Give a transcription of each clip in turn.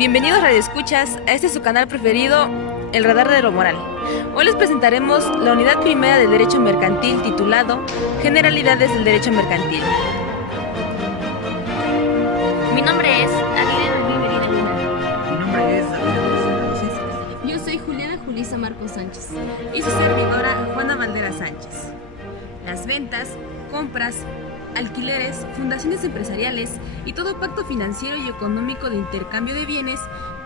Bienvenidos radioescuchas a este su canal preferido, El Radar de lo Moral. Hoy les presentaremos la unidad primera del Derecho Mercantil titulado Generalidades del Derecho Mercantil. Mi nombre es Aguirre Merida Luna. Mi nombre es David. Yo soy Juliana Julisa Marcos Sánchez. Y su servidora Juana Valdera Sánchez. Las ventas, compras, alquileres, fundaciones empresariales y todo pacto financiero y económico de intercambio de bienes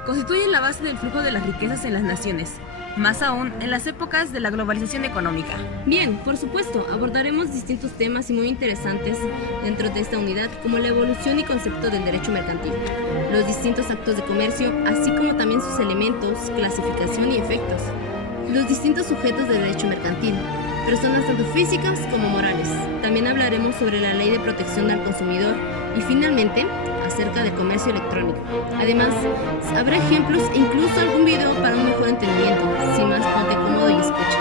constituyen la base del flujo de las riquezas en las naciones, más aún en las épocas de la globalización económica. Bien, por supuesto, abordaremos distintos temas y muy interesantes dentro de esta unidad, como la evolución y concepto del derecho mercantil, los distintos actos de comercio, así como también sus elementos, clasificación y efectos, los distintos sujetos del derecho mercantil, personas tanto físicas como morales. También hablaremos sobre la ley de protección al consumidor y finalmente acerca del comercio electrónico. Además, habrá ejemplos e incluso algún video para un mejor entendimiento. Sin más, ponte cómodo y escucha.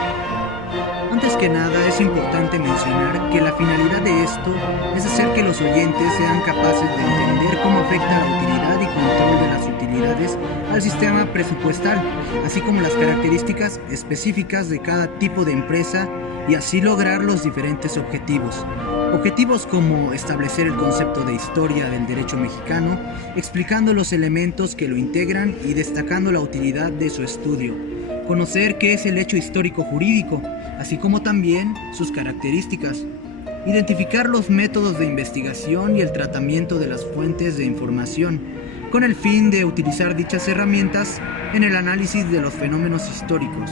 Antes que nada, es importante mencionar que la finalidad de esto es hacer que los oyentes sean capaces de entender cómo afecta la utilidad y control de las utilidades al sistema presupuestal, así como las características específicas de cada tipo de empresa y así lograr los diferentes objetivos. Objetivos como establecer el concepto de historia del derecho mexicano, explicando los elementos que lo integran y destacando la utilidad de su estudio. Conocer qué es el hecho histórico jurídico, así como también sus características. Identificar los métodos de investigación y el tratamiento de las fuentes de información, con el fin de utilizar dichas herramientas en el análisis de los fenómenos históricos.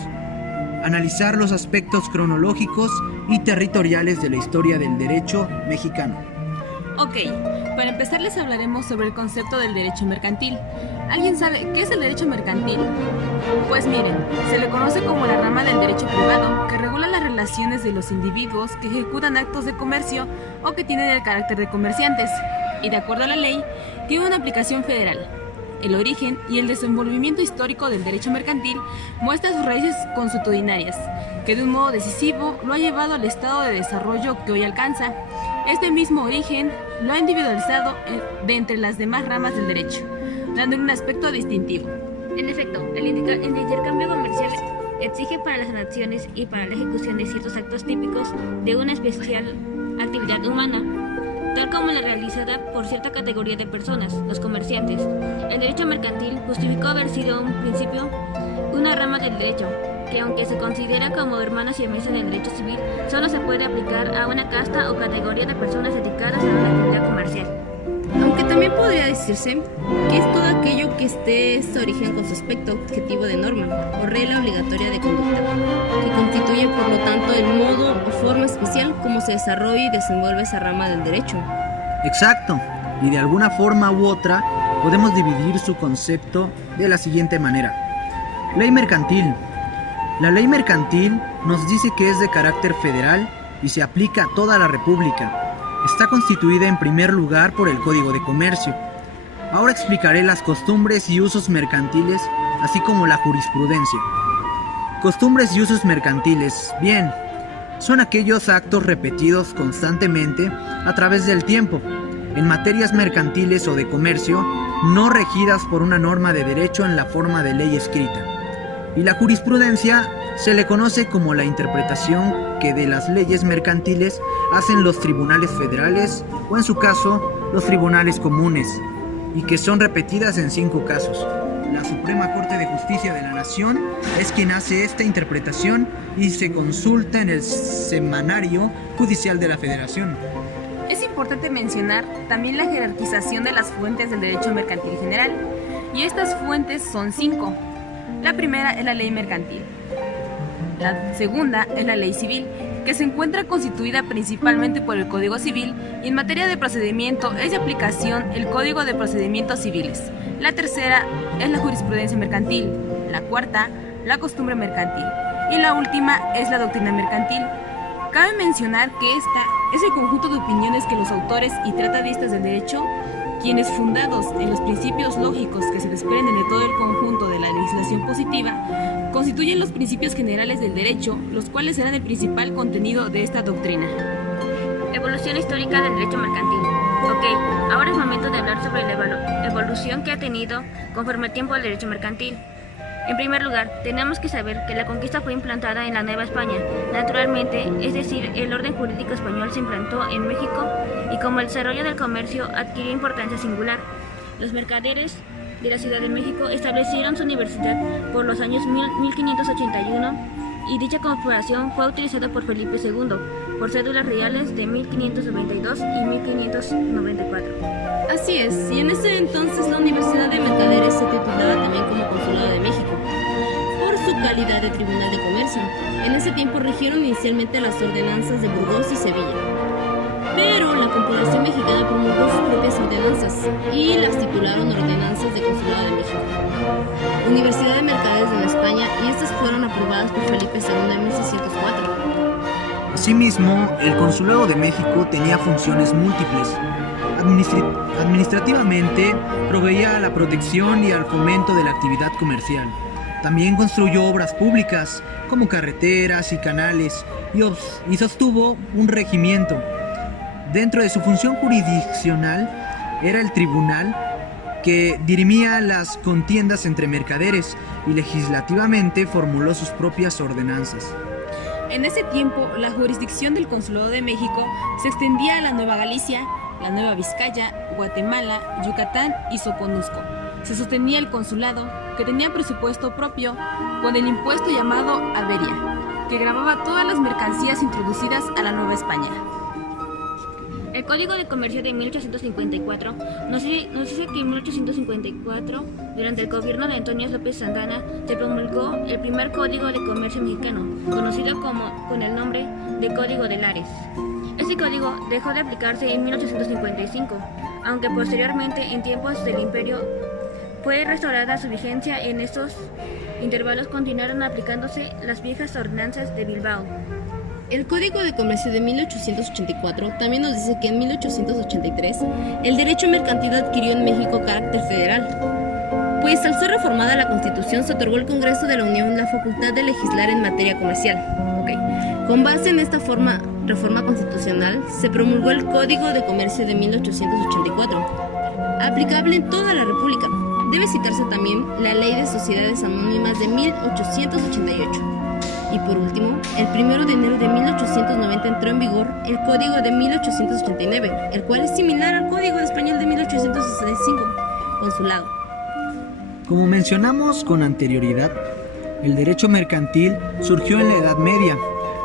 Analizar los aspectos cronológicos y territoriales de la historia del derecho mexicano. Ok, para empezar les hablaremos sobre el concepto del derecho mercantil. ¿Alguien sabe qué es el derecho mercantil? Pues miren, se le conoce como la rama del derecho privado que regula las relaciones de los individuos que ejecutan actos de comercio o que tienen el carácter de comerciantes y de acuerdo a la ley tiene una aplicación federal. El origen y el desenvolvimiento histórico del derecho mercantil muestra sus raíces consuetudinarias, que de un modo decisivo lo ha llevado al estado de desarrollo que hoy alcanza. Este mismo origen lo ha individualizado de entre las demás ramas del derecho, dándole un aspecto distintivo. En efecto, el intercambio comercial exige para las naciones y para la ejecución de ciertos actos típicos de una especial actividad humana, tal como la realizada por cierta categoría de personas, los comerciantes. El derecho mercantil justificó haber sido un principio una rama del derecho, que aunque se considera como hermana siamesa del derecho civil, solo se puede aplicar a una casta o categoría de personas dedicadas a una actividad comercial. Aunque también podría decirse que es todo aquello que esté su origen con su aspecto objetivo de norma o regla obligatoria de conducta, que constituye por lo tanto el modo o forma especial como se desarrolla y desenvuelve esa rama del derecho. Exacto, y de alguna forma u otra podemos dividir su concepto de la siguiente manera. Ley mercantil. La ley mercantil nos dice que es de carácter federal y se aplica a toda la República. Está constituida en primer lugar por el Código de Comercio. Ahora explicaré las costumbres y usos mercantiles, así como la jurisprudencia. Costumbres y usos mercantiles. Bien, son aquellos actos repetidos constantemente a través del tiempo, en materias mercantiles o de comercio, no regidas por una norma de derecho en la forma de ley escrita. Y la jurisprudencia se le conoce como la interpretación que de las leyes mercantiles hacen los tribunales federales o en su caso los tribunales comunes y que son repetidas en 5 casos. La Suprema Corte de Justicia de la Nación es quien hace esta interpretación y se consulta en el Semanario Judicial de la Federación. Es importante mencionar también la jerarquización de las fuentes del derecho mercantil general, y estas fuentes son 5. La primera es la ley mercantil. La segunda es la ley civil, que se encuentra constituida principalmente por el Código Civil y en materia de procedimiento es de aplicación el Código de Procedimientos Civiles. La tercera es la jurisprudencia mercantil, la cuarta, la costumbre mercantil y la última es la doctrina mercantil. Cabe mencionar que esta es el conjunto de opiniones que los autores y tratadistas del derecho, quienes fundados en los principios lógicos que se desprenden de todo el conjunto de la legislación positiva, constituyen los principios generales del derecho, los cuales serán el principal contenido de esta doctrina. Evolución histórica del derecho mercantil. Ok, ahora es momento de hablar sobre la evolución que ha tenido conforme el tiempo el derecho mercantil. En primer lugar, tenemos que saber que la conquista fue implantada en la Nueva España, naturalmente, es decir, el orden jurídico español se implantó en México y como el desarrollo del comercio adquirió importancia singular, los mercaderes de la Ciudad de México establecieron su universidad por los años 1581 y dicha corporación fue utilizada por Felipe II por cédulas reales de 1592 y 1594. Así es, y en ese entonces la Universidad de Mercaderes se titulaba también como Consulado de México, por su calidad de Tribunal de Comercio. En ese tiempo rigieron inicialmente las ordenanzas de Burgos y Sevilla, pero la Confederación Mexicana promulgó sus propias ordenanzas y las titularon Ordenanzas de Consulado de México, Universidad de Mercaderes de España, y estas fueron aprobadas por Felipe II en 1604. Asimismo, el Consulado de México tenía funciones múltiples. Administrativamente, proveía a la protección y al fomento de la actividad comercial. También construyó obras públicas, como carreteras y canales, y sostuvo un regimiento. Dentro de su función jurisdiccional, era el tribunal que dirimía las contiendas entre mercaderes y legislativamente formuló sus propias ordenanzas. En ese tiempo, la jurisdicción del Consulado de México se extendía a la Nueva Galicia, la Nueva Vizcaya, Guatemala, Yucatán y Soconusco. Se sostenía el consulado, que tenía presupuesto propio, con el impuesto llamado Averia, que gravaba todas las mercancías introducidas a la Nueva España. El Código de Comercio de 1854 nos dice que en 1854, durante el gobierno de Antonio López Santana, se promulgó el primer Código de Comercio mexicano, conocido con el nombre de Código de Lares. Este código dejó de aplicarse en 1855, aunque posteriormente, en tiempos del Imperio, fue restaurada su vigencia. En estos intervalos continuaron aplicándose las viejas ordenanzas de Bilbao. El Código de Comercio de 1884 también nos dice que en 1883 el derecho mercantil adquirió en México carácter federal, pues al ser reformada la Constitución se otorgó al Congreso de la Unión la facultad de legislar en materia comercial. Con base en esta reforma constitucional se promulgó el Código de Comercio de 1884, aplicable en toda la República. Debe citarse también la Ley de Sociedades Anónimas de 1888. Y por último, el 1 de enero de 1890 entró en vigor el Código de 1889, el cual es similar al Código Español de 1865, Consulado. Como mencionamos con anterioridad, el derecho mercantil surgió en la Edad Media,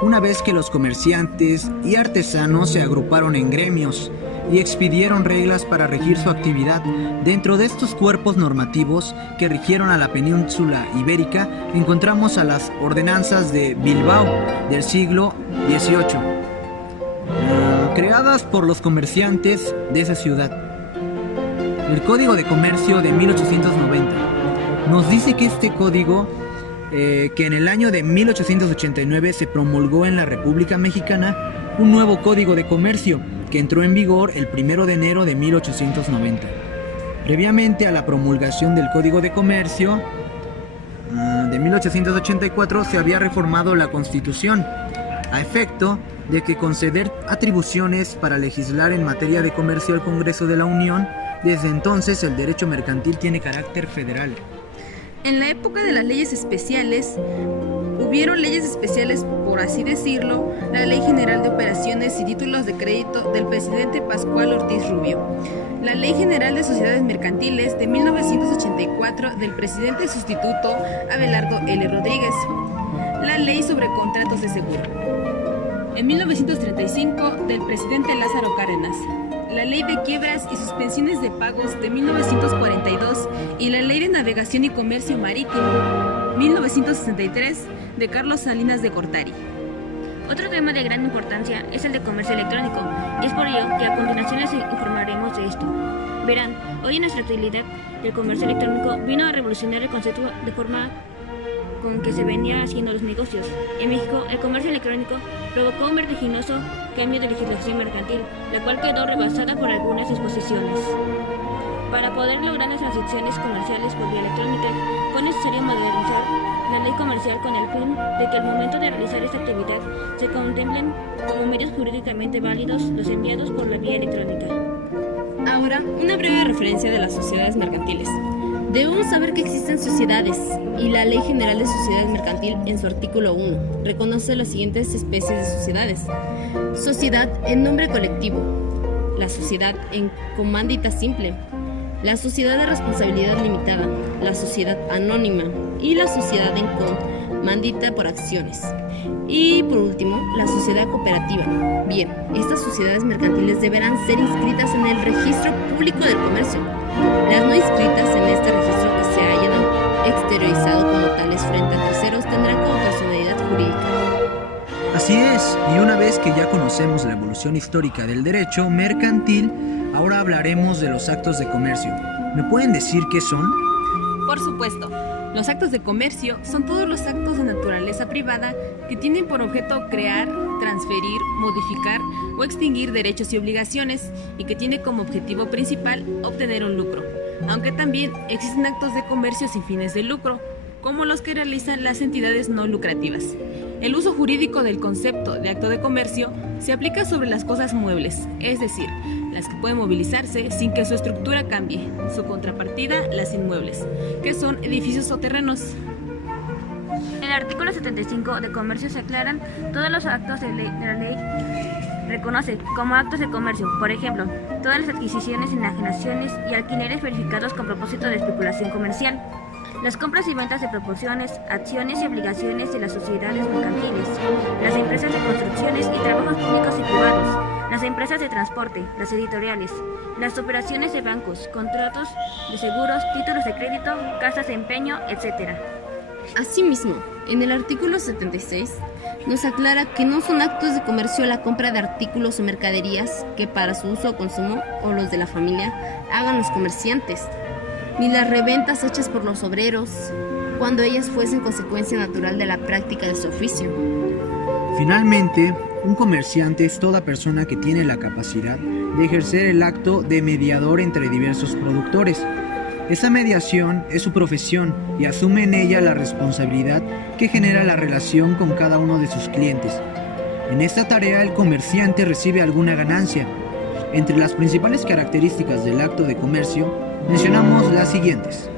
una vez que los comerciantes y artesanos se agruparon en gremios y expidieron reglas para regir su actividad. Dentro de estos cuerpos normativos que rigieron a la península ibérica, encontramos a las ordenanzas de Bilbao del siglo XVIII, creadas por los comerciantes de esa ciudad. El Código de Comercio de 1890 nos dice que este código, que en el año de 1889 se promulgó en la República Mexicana un nuevo Código de Comercio que entró en vigor el 1 de enero de 1890. Previamente a la promulgación del Código de Comercio de 1884 se había reformado la Constitución a efecto de que conceder atribuciones para legislar en materia de comercio al Congreso de la Unión. Desde entonces el derecho mercantil tiene carácter federal. En la época de las leyes especiales, hubieron leyes especiales, por así decirlo, la Ley General de Operaciones y Títulos de Crédito del presidente Pascual Ortiz Rubio, la Ley General de Sociedades Mercantiles de 1984 del presidente sustituto Abelardo L. Rodríguez, la Ley sobre Contratos de Seguro, en 1935 del presidente Lázaro Cárdenas, la Ley de Quiebras y Suspensiones de Pagos de 1942 y la Ley de Navegación y Comercio Marítimo 1963 de Carlos Salinas de Gortari. Otro tema de gran importancia es el de comercio electrónico, y es por ello que a continuación les informaremos de esto. Verán, hoy en nuestra actualidad, el comercio electrónico vino a revolucionar el concepto de forma con que se venía haciendo los negocios. En México, el comercio electrónico provocó un vertiginoso cambio de legislación mercantil, la cual quedó rebasada por algunas disposiciones. Para poder lograr las transacciones comerciales por vía electrónica, fue necesario modernizar la ley comercial con el fin de que al momento de realizar esta actividad se contemplen como medios jurídicamente válidos los enviados por la vía electrónica. Ahora, una breve referencia de las sociedades mercantiles. Debemos saber que existen sociedades y la Ley General de Sociedades Mercantil en su artículo 1 reconoce las siguientes especies de sociedades. Sociedad en nombre colectivo, la sociedad en comándita simple, la sociedad de responsabilidad limitada, la sociedad anónima y la sociedad en comándita por acciones. Y por último, la sociedad cooperativa. Bien, estas sociedades mercantiles deberán ser inscritas en el registro público del comercio. Las no inscritas en este registro que se hayan exteriorizado como tales frente a terceros tendrán como personalidad jurídica. Así es, y una vez que ya conocemos la evolución histórica del derecho mercantil, ahora hablaremos de los actos de comercio. ¿Me pueden decir qué son? Por supuesto, los actos de comercio son todos los actos de naturaleza privada que tienen por objeto crear, transferir, modificar o extinguir derechos y obligaciones y que tiene como objetivo principal obtener un lucro, aunque también existen actos de comercio sin fines de lucro, como los que realizan las entidades no lucrativas. El uso jurídico del concepto de acto de comercio se aplica sobre las cosas muebles, es decir, las que pueden movilizarse sin que su estructura cambie. Su contrapartida, las inmuebles, que son edificios o terrenos. En el artículo 75 de comercio se aclaran todos los actos de la ley. Reconoce como actos de comercio, por ejemplo, todas las adquisiciones, enajenaciones y alquileres verificados con propósito de especulación comercial, las compras y ventas de proporciones, acciones y obligaciones de las sociedades mercantiles, las empresas de construcciones y trabajos públicos y privados, las empresas de transporte, las editoriales, las operaciones de bancos, contratos de seguros, títulos de crédito, casas de empeño, etc. Asimismo, en el artículo 76 nos aclara que no son actos de comercio la compra de artículos o mercaderías que para su uso o consumo o los de la familia hagan los comerciantes, ni las reventas hechas por los obreros, cuando ellas fuesen consecuencia natural de la práctica de su oficio. Finalmente, un comerciante es toda persona que tiene la capacidad de ejercer el acto de mediador entre diversos productores. Esa mediación es su profesión y asume en ella la responsabilidad que genera la relación con cada uno de sus clientes. En esta tarea el comerciante recibe alguna ganancia. Entre las principales características del acto de comercio mencionamos las siguientes.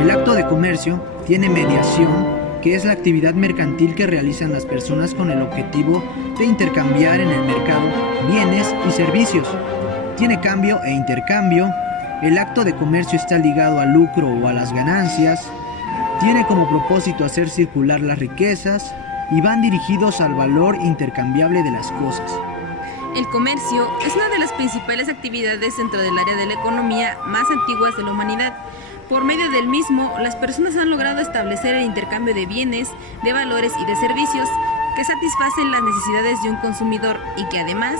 El acto de comercio tiene mediación, que es la actividad mercantil que realizan las personas con el objetivo de intercambiar en el mercado bienes y servicios. Tiene cambio e intercambio. El acto de comercio está ligado al lucro o a las ganancias. Tiene como propósito hacer circular las riquezas y van dirigidos al valor intercambiable de las cosas. El comercio es una de las principales actividades dentro del área de la economía más antiguas de la humanidad. Por medio del mismo, las personas han logrado establecer el intercambio de bienes, de valores y de servicios que satisfacen las necesidades de un consumidor y que además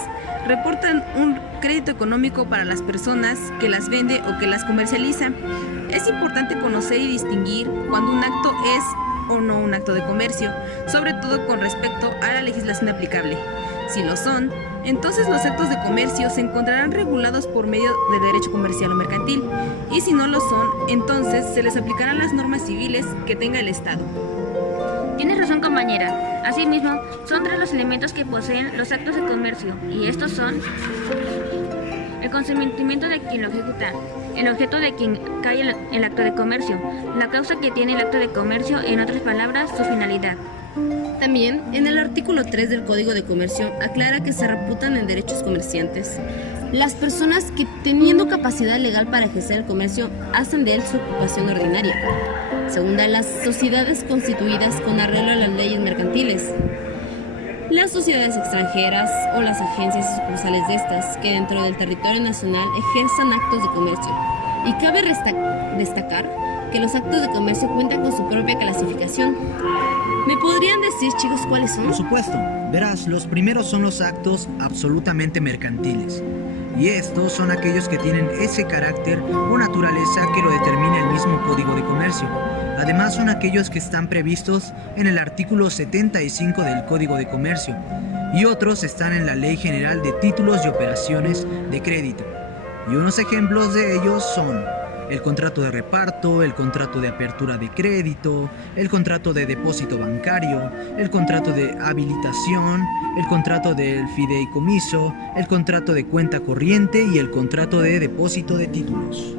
reportan un crédito económico para las personas que las vende o que las comercializa. Es importante conocer y distinguir cuando un acto es o no un acto de comercio, sobre todo con respecto a la legislación aplicable. Si lo son, entonces los actos de comercio se encontrarán regulados por medio de derecho comercial o mercantil, y si no lo son, entonces se les aplicarán las normas civiles que tenga el Estado. Tienes razón, compañera. Asimismo, son tres los elementos que poseen los actos de comercio, y estos son el consentimiento de quien lo ejecuta, el objeto de quien cae el acto de comercio, la causa que tiene el acto de comercio, en otras palabras, su finalidad. También, en el artículo 3 del Código de Comercio aclara que se reputan en derechos comerciantes las personas que, teniendo capacidad legal para ejercer el comercio, hacen de él su ocupación ordinaria. Segunda, las sociedades constituidas con arreglo a las leyes mercantiles. Las sociedades extranjeras o las agencias y sucursales de estas que dentro del territorio nacional ejerzan actos de comercio. Y cabe destacar que los actos de comercio cuentan con su propia clasificación. ¿Me podrían decir, chicos, cuáles son? Por supuesto, verás, los primeros son los actos absolutamente mercantiles. Y estos son aquellos que tienen ese carácter o naturaleza que lo determina el mismo Código de Comercio. Además son aquellos que están previstos en el artículo 75 del Código de Comercio. Y otros están en la Ley General de Títulos y Operaciones de Crédito. Y unos ejemplos de ellos son el contrato de reparto, el contrato de apertura de crédito, el contrato de depósito bancario, el contrato de habilitación, el contrato del fideicomiso, el contrato de cuenta corriente y el contrato de depósito de títulos.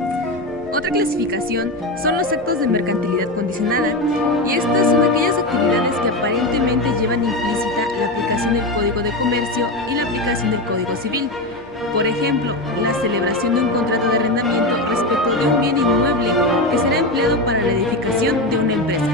Otra clasificación son los actos de mercantilidad condicionada, y estas son aquellas actividades que aparentemente llevan implícita la aplicación del Código de Comercio y la aplicación del Código Civil. Por ejemplo, la celebración de un contrato de arrendamiento respecto de un bien inmueble que será empleado para la edificación de una empresa.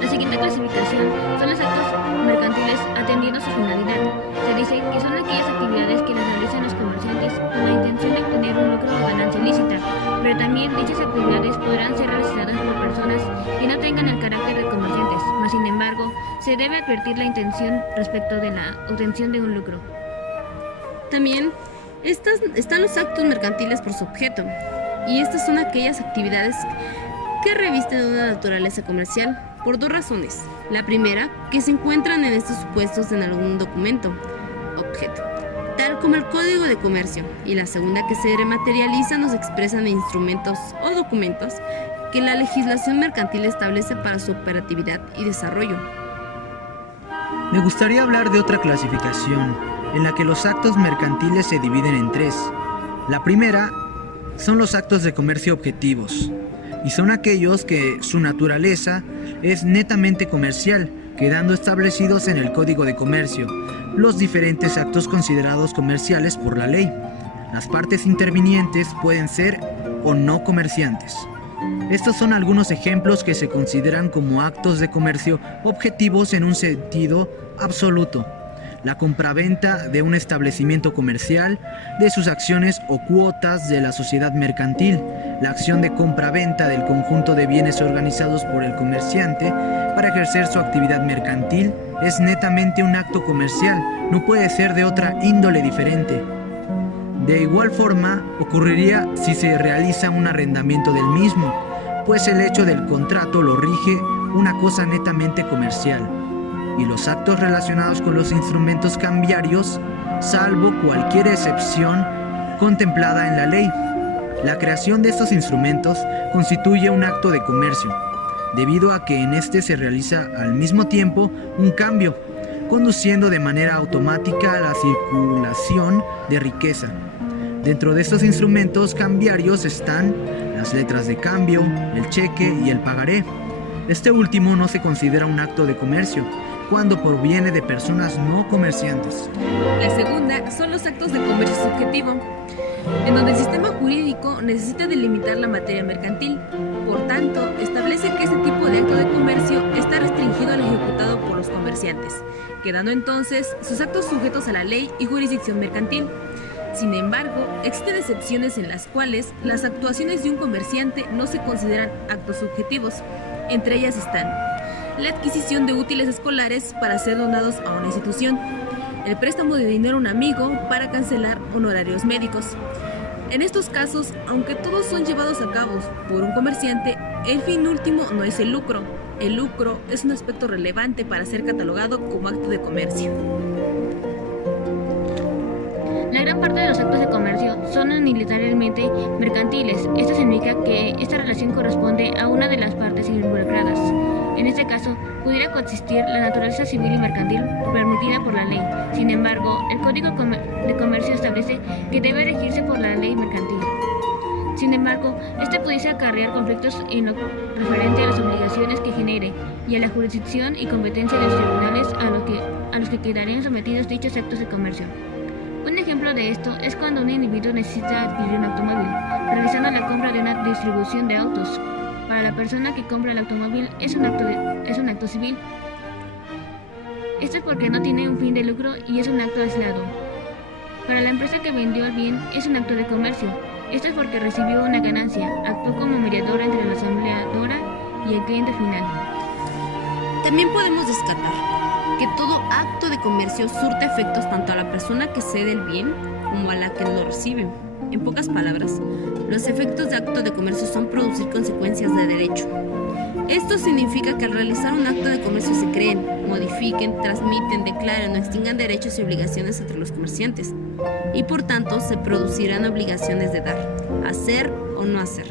La siguiente clasificación son los actos mercantiles atendiendo a su finalidad. Se dice que son aquellas actividades que las realizan los comerciantes con la intención de obtener un lucro o ganancia ilícita, pero también dichas actividades podrán ser realizadas por personas que no tengan el carácter de comerciantes, mas sin embargo, se debe advertir la intención respecto de la obtención de un lucro. También están los actos mercantiles por su objeto, y estas son aquellas actividades que revisten una naturaleza comercial por dos razones. La primera, que se encuentran en estos supuestos en algún documento, objeto, tal como el Código de Comercio, y la segunda, que se materializan o se expresan en instrumentos o documentos que la legislación mercantil establece para su operatividad y desarrollo. Me gustaría hablar de otra clasificación, en la que los actos mercantiles se dividen en tres. La primera son los actos de comercio objetivos, y son aquellos que su naturaleza es netamente comercial, quedando establecidos en el Código de Comercio los diferentes actos considerados comerciales por la ley. Las partes intervinientes pueden ser o no comerciantes. Estos son algunos ejemplos que se consideran como actos de comercio objetivos en un sentido absoluto: la compraventa de un establecimiento comercial, de sus acciones o cuotas de la sociedad mercantil, la acción de compraventa del conjunto de bienes organizados por el comerciante para ejercer su actividad mercantil, es netamente un acto comercial, no puede ser de otra índole diferente. De igual forma, ocurriría si se realiza un arrendamiento del mismo, pues el hecho del contrato lo rige una cosa netamente comercial, y los actos relacionados con los instrumentos cambiarios, salvo cualquier excepción contemplada en la ley. La creación de estos instrumentos constituye un acto de comercio, debido a que en este se realiza al mismo tiempo un cambio, conduciendo de manera automática a la circulación de riqueza. Dentro de estos instrumentos cambiarios están las letras de cambio, el cheque y el pagaré. Este último no se considera un acto de comercio cuando proviene de personas no comerciantes. La segunda son los actos de comercio subjetivo, en donde el sistema jurídico necesita delimitar la materia mercantil. Por tanto, establece que este tipo de acto de comercio está restringido al ejecutado por los comerciantes, quedando entonces sus actos sujetos a la ley y jurisdicción mercantil. Sin embargo, existen excepciones en las cuales las actuaciones de un comerciante no se consideran actos subjetivos. Entre ellas están la adquisición de útiles escolares para ser donados a una institución, el préstamo de dinero a un amigo para cancelar honorarios médicos. En estos casos, aunque todos son llevados a cabo por un comerciante, el fin último no es el lucro. El lucro es un aspecto relevante para ser catalogado como acto de comercio. La gran parte de los actos de comercio son unilateralmente mercantiles. Esto significa que esta relación corresponde a una de las partes involucradas. En este caso, pudiera coexistir la naturaleza civil y mercantil permitida por la ley. Sin embargo, el Código de Comercio establece que debe regirse por la ley mercantil. Sin embargo, este pudiese acarrear conflictos en lo referente a las obligaciones que genere y a la jurisdicción y competencia de los tribunales a los que quedarían sometidos dichos actos de comercio. Un ejemplo de esto es cuando un individuo necesita adquirir un automóvil, realizando la compra de una distribución de autos. Para la persona que compra el automóvil es un acto civil. Esto es porque no tiene un fin de lucro y es un acto aislado. Para la empresa que vendió el bien es un acto de comercio. Esto es porque recibió una ganancia, actuó como mediadora entre la asambleadora y el cliente final. También podemos descartar que todo acto de comercio surte efectos tanto a la persona que cede el bien como a la que lo recibe. En pocas palabras, los efectos de acto de comercio son producir consecuencias de derecho. Esto significa que al realizar un acto de comercio se creen, modifiquen, transmiten, declaren o extingan derechos y obligaciones entre los comerciantes, y por tanto se producirán obligaciones de dar, hacer o no hacer,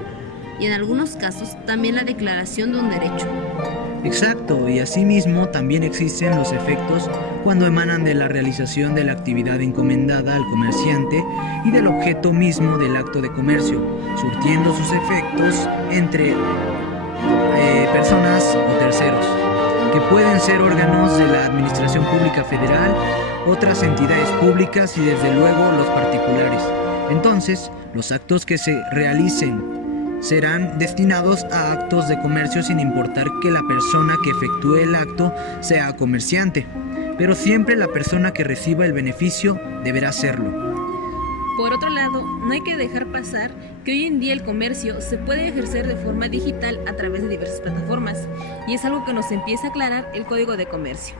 y en algunos casos también la declaración de un derecho. Exacto, y asimismo también existen los efectos cuando emanan de la realización de la actividad encomendada al comerciante y del objeto mismo del acto de comercio, surtiendo sus efectos entre personas o terceros, que pueden ser órganos de la Administración Pública Federal, otras entidades públicas y desde luego los particulares. Entonces, los actos que se realicen serán destinados a actos de comercio sin importar que la persona que efectúe el acto sea comerciante, pero siempre la persona que reciba el beneficio deberá hacerlo. Por otro lado, no hay que dejar pasar que hoy en día el comercio se puede ejercer de forma digital a través de diversas plataformas, y es algo que nos empieza a aclarar el Código de Comercio.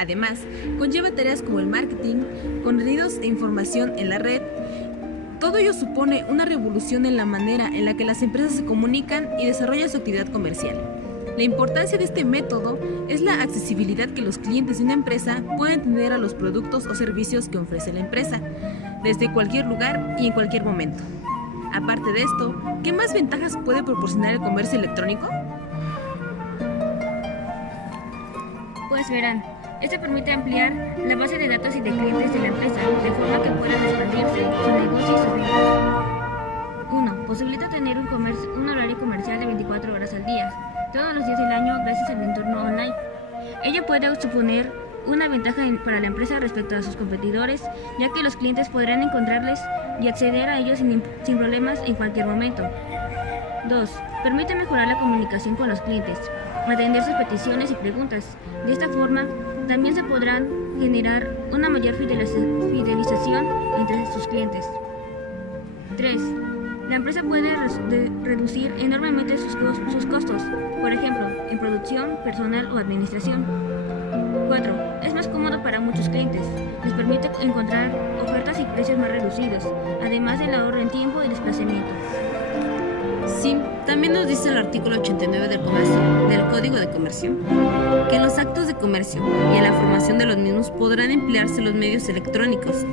Además, conlleva tareas como el marketing, contenidos e información en la red. Todo ello supone una revolución en la manera en la que las empresas se comunican y desarrollan su actividad comercial. La importancia de este método es la accesibilidad que los clientes de una empresa pueden tener a los productos o servicios que ofrece la empresa, desde cualquier lugar y en cualquier momento. Aparte de esto, ¿qué más ventajas puede proporcionar el comercio electrónico? Pues verán, esto permite ampliar la base de datos y de clientes de la empresa, de forma que puedan expandirse su negocio y sus ventas. 1. Posibilita tener un horario comercial de 24 horas al día, todos los días del año, gracias al entorno online. Ello puede suponer una ventaja para la empresa respecto a sus competidores, ya que los clientes podrán encontrarles y acceder a ellos sin problemas en cualquier momento. 2. Permite mejorar la comunicación con los clientes, atender sus peticiones y preguntas. De esta forma, también se podrán generar una mayor fidelización entre sus clientes. 3. La empresa puede reducir enormemente sus costos, por ejemplo, en producción, personal o administración. 4. Es más cómodo para muchos clientes. Les permite encontrar ofertas y precios más reducidos, además del ahorro en tiempo y desplazamiento. Sí, también nos dice el artículo 89 del Código de Comercio que en los actos de comercio y en la formación de los mismos podrán emplearse los medios electrónicos,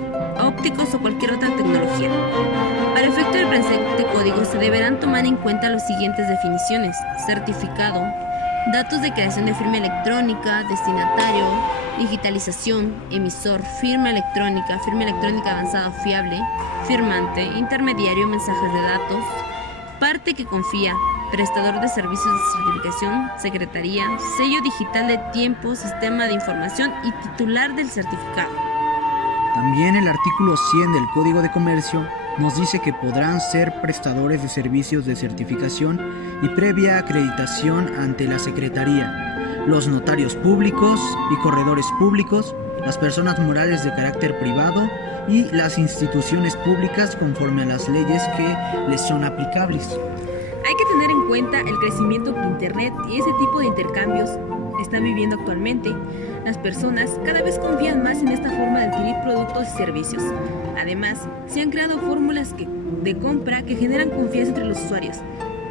ópticos o cualquier otra tecnología. Para efecto del presente código se deberán tomar en cuenta las siguientes definiciones: certificado, datos de creación de firma electrónica, destinatario, digitalización, emisor, firma electrónica avanzada o fiable, firmante, intermediario, mensajes de datos, parte que confía, prestador de servicios de certificación, secretaría, sello digital de tiempo, sistema de información y titular del certificado. También el artículo 100 del Código de Comercio nos dice que podrán ser prestadores de servicios de certificación y previa acreditación ante la Secretaría, los notarios públicos y corredores públicos, las personas morales de carácter privado y las instituciones públicas conforme a las leyes que les son aplicables. Hay que tener en cuenta el crecimiento que Internet y ese tipo de intercambios están viviendo actualmente. Las personas cada vez confían más en esta forma de adquirir productos y servicios. Además, se han creado fórmulas de compra que generan confianza entre los usuarios.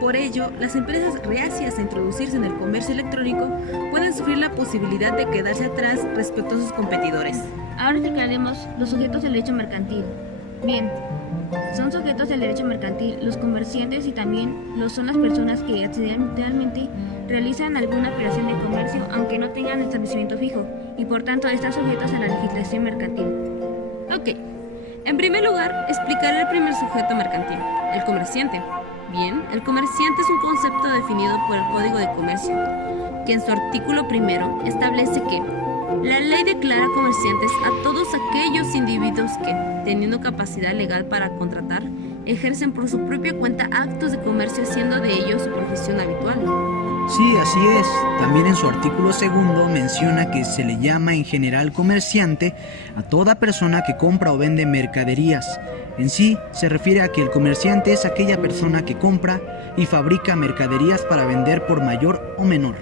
Por ello, las empresas reacias a introducirse en el comercio electrónico pueden sufrir la posibilidad de quedarse atrás respecto a sus competidores. Ahora explicaremos los sujetos del derecho mercantil. Bien, son sujetos del derecho mercantil los comerciantes y también lo son las personas que accidentalmente realizan alguna operación de comercio aunque no tengan establecimiento fijo y por tanto están sujetos a la legislación mercantil. Ok, en primer lugar explicaré el primer sujeto mercantil, el comerciante. Bien, el comerciante es un concepto definido por el Código de Comercio, que en su artículo primero establece que la ley declara comerciantes a todos aquellos individuos que, teniendo capacidad legal para contratar, ejercen por su propia cuenta actos de comercio haciendo de ellos su profesión habitual. Sí, así es. También en su artículo segundo menciona que se le llama en general comerciante a toda persona que compra o vende mercaderías. En sí, se refiere a que el comerciante es aquella persona que compra y fabrica mercaderías para vender por mayor o menor.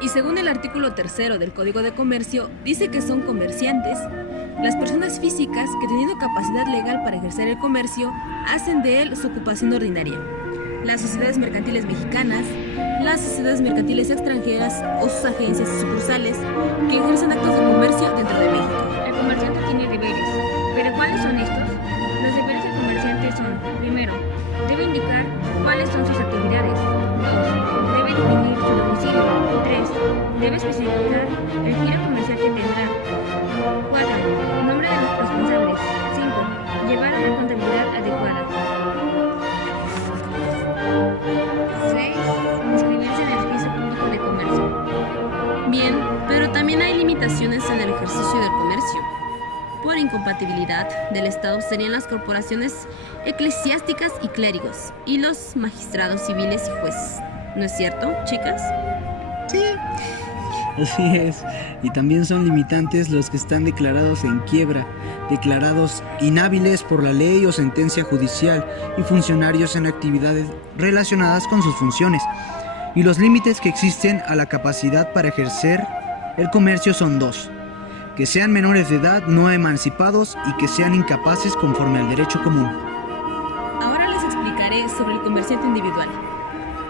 Y según el artículo 3 del Código de Comercio, dice que son comerciantes las personas físicas que teniendo capacidad legal para ejercer el comercio, hacen de él su ocupación ordinaria. las sociedades mercantiles mexicanas, las sociedades mercantiles extranjeras o sus agencias y sucursales que ejercen actos de comercio dentro de México. El comerciante tiene deberes, pero ¿cuáles son estos? Los deberes del comerciante son: primero, debe indicar cuáles son sus actividades; 2, debe definir su domicilio; 3, debe especificar el giro comercial que tendrá; 4, nombre de los responsables; 5, llevar una contabilidad adecuada; 6, inscribirse en el registro público de comercio. Bien, pero también hay limitaciones en el ejercicio del comercio. Por incompatibilidad del Estado serían las corporaciones eclesiásticas y clérigos, y los magistrados civiles y jueces. ¿No es cierto, chicas? Sí, así es. Y también son limitantes los que están declarados en quiebra, declarados inhábiles por la ley o sentencia judicial y funcionarios en actividades relacionadas con sus funciones. Y los límites que existen a la capacidad para ejercer el comercio son 2. Que sean menores de edad, no emancipados y que sean incapaces conforme al derecho común. Ahora les explicaré sobre el comerciante individual.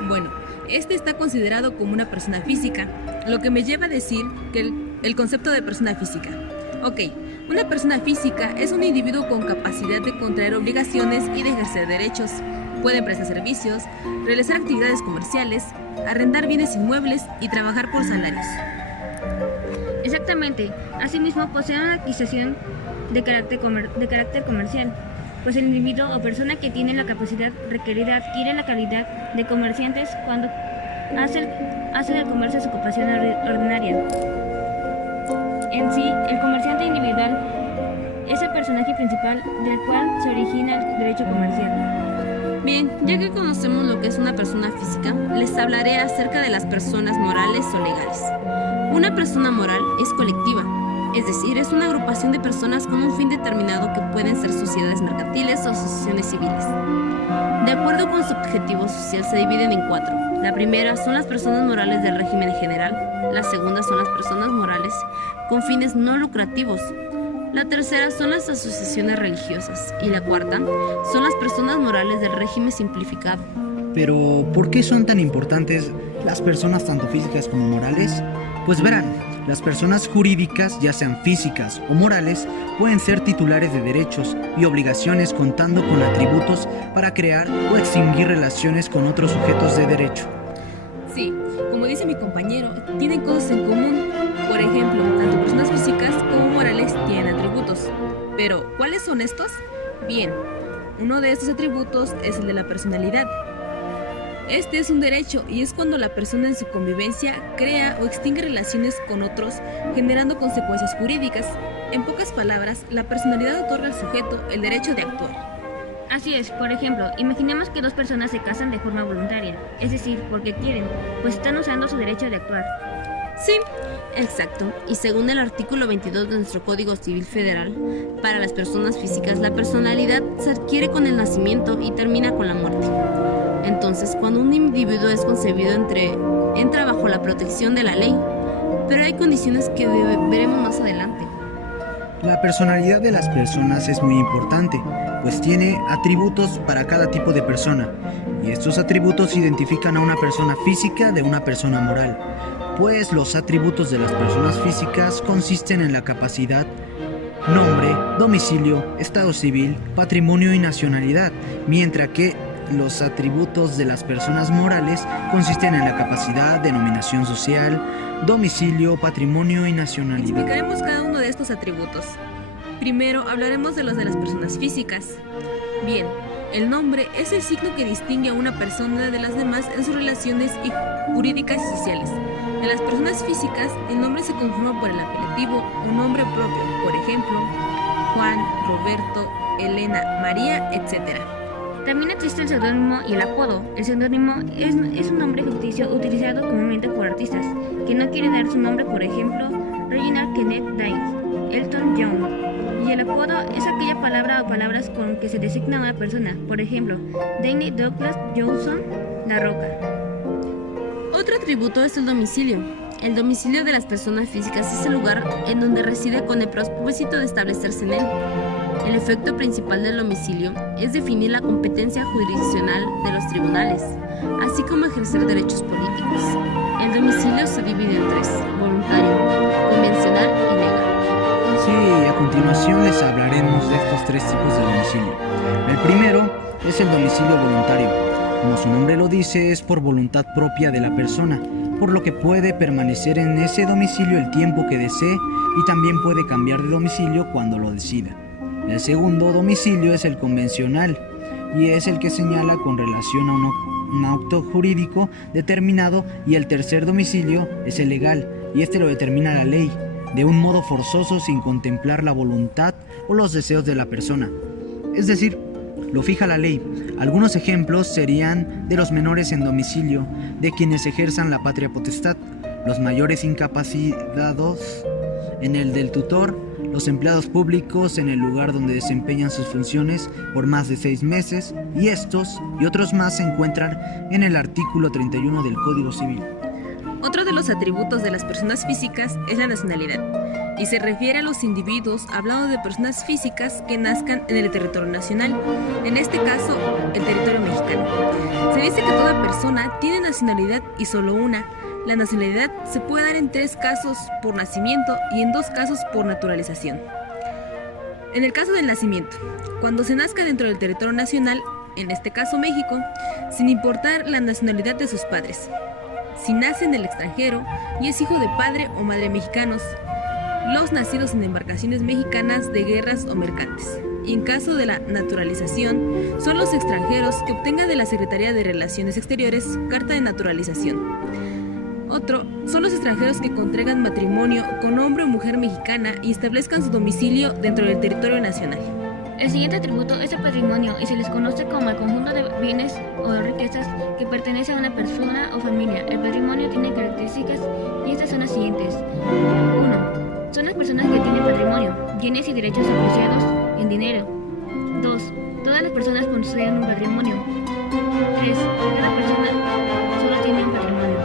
Bueno, este está considerado como una persona física, lo que me lleva a decir que el concepto de persona física. Ok, una persona física es un individuo con capacidad de contraer obligaciones y de ejercer derechos. Pueden prestar servicios, realizar actividades comerciales, arrendar bienes inmuebles y trabajar por salarios. Exactamente. Asimismo, posee una adquisición de carácter comercial, pues el individuo o persona que tiene la capacidad requerida adquiere la calidad de comerciantes cuando hace del comercio su ocupación ordinaria. En sí, el comerciante individual es el personaje principal del cual se origina el derecho comercial. Bien, ya que conocemos lo que es una persona física, les hablaré acerca de las personas morales o legales. Una persona moral es colectiva, es decir, es una agrupación de personas con un fin determinado que pueden ser sociedades mercantiles o asociaciones civiles. De acuerdo con su objetivo social se dividen en 4. La primera son las personas morales del régimen general, la segunda son las personas morales con fines no lucrativos, la tercera son las asociaciones religiosas y la cuarta son las personas morales del régimen simplificado. Pero, ¿por qué son tan importantes las personas tanto físicas como morales? Pues verán, las personas jurídicas, ya sean físicas o morales, pueden ser titulares de derechos y obligaciones contando con atributos para crear o extinguir relaciones con otros sujetos de derecho. Sí, como dice mi compañero, tienen cosas en común. Por ejemplo, tanto personas físicas como morales tienen atributos. Pero, ¿cuáles son estos? Bien, uno de estos atributos es el de la personalidad. Este es un derecho y es cuando la persona en su convivencia crea o extingue relaciones con otros, generando consecuencias jurídicas. En pocas palabras, la personalidad otorga al sujeto el derecho de actuar. Así es, por ejemplo, imaginemos que dos personas se casan de forma voluntaria, es decir, porque quieren, pues están usando su derecho de actuar. Sí, exacto. Y según el artículo 22 de nuestro Código Civil Federal, para las personas físicas la personalidad se adquiere con el nacimiento y termina con la muerte. Entonces, cuando un individuo es concebido entra bajo la protección de la ley, pero hay condiciones que veremos más adelante. La personalidad de las personas es muy importante, pues tiene atributos para cada tipo de persona, y estos atributos identifican a una persona física de una persona moral, pues los atributos de las personas físicas consisten en la capacidad, nombre, domicilio, estado civil, patrimonio y nacionalidad, mientras que los atributos de las personas morales consisten en la capacidad, denominación social, domicilio, patrimonio y nacionalidad. Explicaremos cada uno de estos atributos. Primero hablaremos de los de las personas físicas. Bien, el nombre es el signo que distingue a una persona de las demás en sus relaciones jurídicas y sociales. En las personas físicas, el nombre se conforma por el apelativo o nombre propio, por ejemplo, Juan, Roberto, Elena, María, etc. También existe el seudónimo y el apodo. El seudónimo es un nombre ficticio utilizado comúnmente por artistas que no quieren dar su nombre, por ejemplo, Reginald Kenneth Dane, Elton John. Y el apodo es aquella palabra o palabras con que se designa a una persona, por ejemplo, Danny Douglas Johnson, La Roca. Otro atributo es el domicilio. El domicilio de las personas físicas es el lugar en donde reside con el propósito de establecerse en él. El efecto principal del domicilio es definir la competencia jurisdiccional de los tribunales, así como ejercer derechos políticos. El domicilio se divide en tres: voluntario, convencional y legal. Sí, a continuación les hablaremos de estos tres tipos de domicilio. El primero es el domicilio voluntario. Como su nombre lo dice, es por voluntad propia de la persona, por lo que puede permanecer en ese domicilio el tiempo que desee y también puede cambiar de domicilio cuando lo decida. El segundo domicilio es el convencional y es el que señala con relación a un acto jurídico determinado, y el tercer domicilio es el legal y este lo determina la ley, de un modo forzoso sin contemplar la voluntad o los deseos de la persona. Es decir, lo fija la ley. Algunos ejemplos serían de los menores en domicilio, de quienes ejerzan la patria potestad, los mayores incapacitados en el del tutor, los empleados públicos en el lugar donde desempeñan sus funciones por más de 6 meses, y estos y otros más se encuentran en el artículo 31 del Código Civil. Otro de los atributos de las personas físicas es la nacionalidad, y se refiere a los individuos hablando de personas físicas que nazcan en el territorio nacional, en este caso, el territorio mexicano. Se dice que toda persona tiene nacionalidad y solo una. La nacionalidad se puede dar en 3 casos por nacimiento y en 2 casos por naturalización. En el caso del nacimiento, cuando se nazca dentro del territorio nacional, en este caso México, sin importar la nacionalidad de sus padres. Si nace en el extranjero y es hijo de padre o madre mexicanos, los nacidos en embarcaciones mexicanas de guerras o mercantes. Y en caso de la naturalización, son los extranjeros que obtengan de la Secretaría de Relaciones Exteriores carta de naturalización. Otro son los extranjeros que contraigan matrimonio con hombre o mujer mexicana y establezcan su domicilio dentro del territorio nacional. El siguiente atributo es el patrimonio y se les conoce como el conjunto de bienes o de riquezas que pertenece a una persona o familia. El patrimonio tiene características y estas son las siguientes. 1. Son las personas que tienen patrimonio, bienes y derechos apreciados en dinero. 2. Todas las personas poseen un patrimonio. 3. Cada persona solo tiene un patrimonio.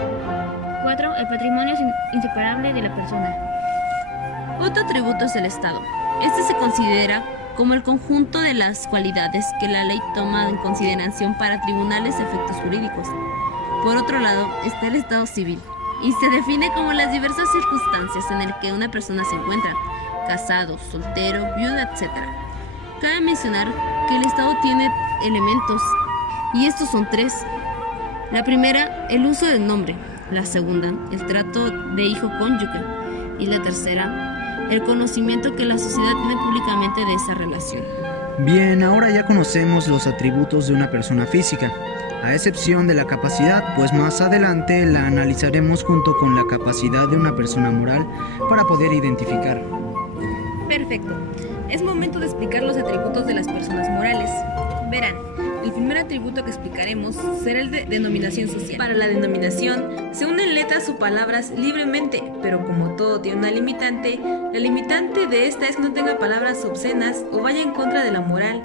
4. El patrimonio es inseparable de la persona. Otro atributo es el Estado. Este se considera como el conjunto de las cualidades que la ley toma en consideración para tribunales de efectos jurídicos. Por otro lado, está el Estado civil, y se define como las diversas circunstancias en las que una persona se encuentra, casado, soltero, viuda, etc. Cabe mencionar que el Estado tiene elementos, y estos son 3. La primera, el uso del nombre. La segunda, el trato de hijo-cónyuge. Y la tercera, el conocimiento que la sociedad tiene públicamente de esa relación. Bien, ahora ya conocemos los atributos de una persona física, a excepción de la capacidad, pues más adelante la analizaremos junto con la capacidad de una persona moral para poder identificar. Perfecto. Es momento de explicar los atributos de las personas morales. Verán, el primer atributo que explicaremos será el de denominación social. Para la denominación, se unen letras o palabras libremente, pero como todo tiene una limitante, la limitante de esta es que no tenga palabras obscenas o vaya en contra de la moral,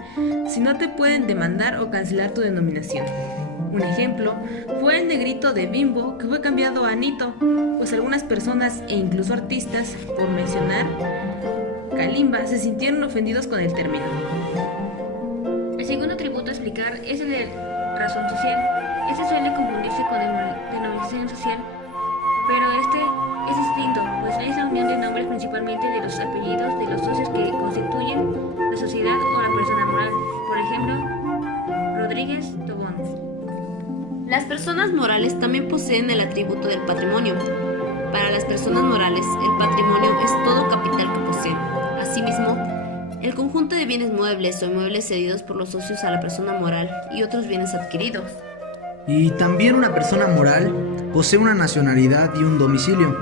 si no te pueden demandar o cancelar tu denominación. Un ejemplo fue el negrito de Bimbo, que fue cambiado a Anito, pues algunas personas e incluso artistas, por mencionar Kalimba, se sintieron ofendidos con el término. El segundo atributo a explicar es el de razón social. Este suele confundirse con denominación social, pero este es distinto, pues es la unión de nombres principalmente de los apellidos de los socios que constituyen la sociedad o la persona moral. Por ejemplo, Rodríguez Tobón. Las personas morales también poseen el atributo del patrimonio. Para las personas morales, el patrimonio es todo capital que poseen. Asimismo, el conjunto de bienes muebles o inmuebles cedidos por los socios a la persona moral y otros bienes adquiridos. Y también una persona moral posee una nacionalidad y un domicilio.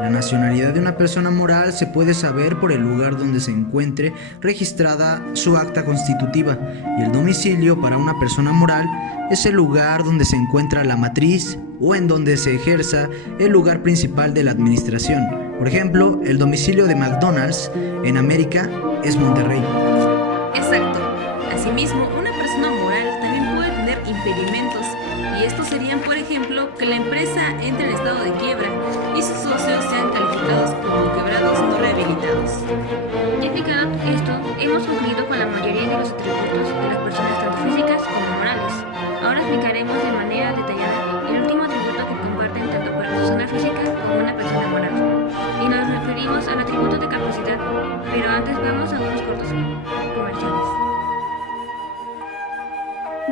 La nacionalidad de una persona moral se puede saber por el lugar donde se encuentre registrada su acta constitutiva, y el domicilio para una persona moral es el lugar donde se encuentra la matriz o en donde se ejerza el lugar principal de la administración. Por ejemplo, el domicilio de McDonald's en América es Monterrey. Exacto. Asimismo, una persona moral también puede tener impedimentos, y estos serían, por ejemplo, que la empresa entre en estado de quiebra y sus socios sean calificados como quebrados no rehabilitados. Ya explicado esto, hemos concluido con la